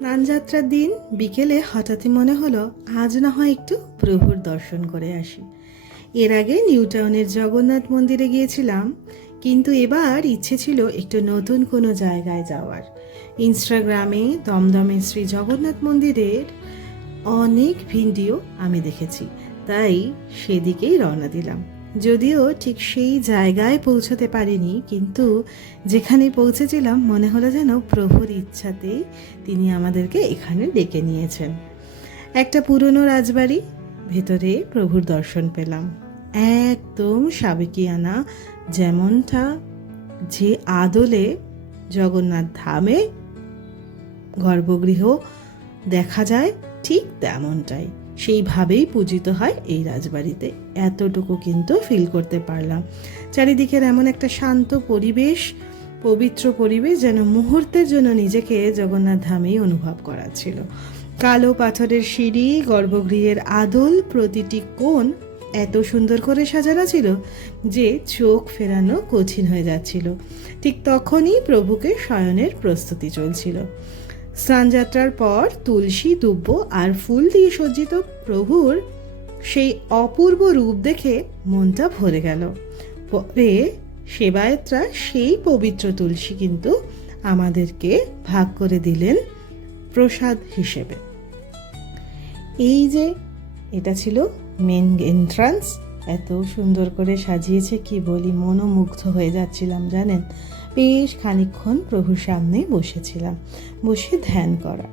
স্নানযাত্রার দিন বিকেলে হঠাৎই মনে হলো আজ না হয় একটু প্রভুর দর্শন করে আসি। এর আগে নিউ টাউনের জগন্নাথ মন্দিরে গিয়েছিলাম, কিন্তু এবার ইচ্ছে ছিল একটু নতুন কোনো জায়গায় যাওয়ার। ইনস্টাগ্রামে দমদমের শ্রী জগন্নাথ মন্দিরের অনেক ভিডিও আমি দেখেছি, তাই সেদিকেই রওনা দিলাম। যদিও ঠিক সেই জায়গায় পৌঁছতে পারিনি, কিন্তু যেখানে পৌঁছেছিলাম মনে হলো যেন প্রভুর ইচ্ছাতেই তিনি আমাদেরকে এখানে ডেকে নিয়েছেন। একটা পুরনো রাজবাড়ি, ভেতরে প্রভুর দর্শন পেলাম। একদম সাবেকিয়ানা, যেমনটা যে আদলে জগন্নাথ ধামে গর্ভগৃহ দেখা যায় ঠিক তেমনটাই, সেইভাবেই পূজিত হয় এই রাজবাড়িতে। এতটুকু কিন্তু ফিল করতে পারলাম। চারিদিকের এমন একটা শান্ত পরিবেশ, পবিত্র পরিবেশ, যেন মুহূর্তের জন্য নিজেকে জগন্নাথ ধামেই অনুভব করাচ্ছিল। কালো পাথরের সিঁড়ি, গর্ভগৃহের আদল, প্রতিটি কোণ এত সুন্দর করে সাজানো ছিল যে চোখ ফেরানো কঠিন হয়ে যাচ্ছিল। ঠিক তখনই প্রভুকে শয়নের প্রস্তুতি চলছিল। স্নানযাত্রার পর তুলসী, দুব্ব আর ফুল দিয়ে সজ্জিত প্রভুর সেই অপূর্ব রূপ দেখে মনটা ভরে গেল। পরে সেবায়েতরা সেই পবিত্র তুলসী কিন্তু আমাদেরকে ভাগ করে দিলেন প্রসাদ হিসেবে। এই যে এটা ছিল মেন এন্ট্রান্স, এত সুন্দর করে সাজিয়েছে কি বলি, মনোমুগ্ধ হয়ে যাচ্ছিলাম জানেন। বেশ খানিকক্ষণ প্রভুর সামনে বসেছিলাম, বসে ধ্যান করা।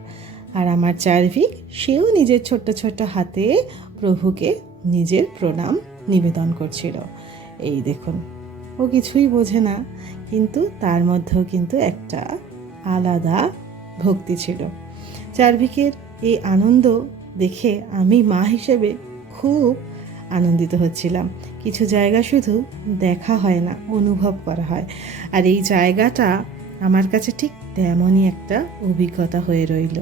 আর আমার চার্ভিক, সেও নিজের ছোট্ট ছোট্ট হাতে প্রভুকে নিজের প্রণাম নিবেদন করছিল। এই দেখুন, ও কিছুই বোঝে না, কিন্তু তার মধ্যেও কিন্তু একটা আলাদা ভক্তি ছিল। চার্ভিকের এই আনন্দ দেখে আমি মা হিসেবে খুব আনন্দিত হচ্ছিলাম। কিছু জায়গা শুধু দেখা হয় না, অনুভব করা হয়। আর এই জায়গাটা আমার কাছে ঠিক তেমনই একটা অভিজ্ঞতা হয়ে রইল।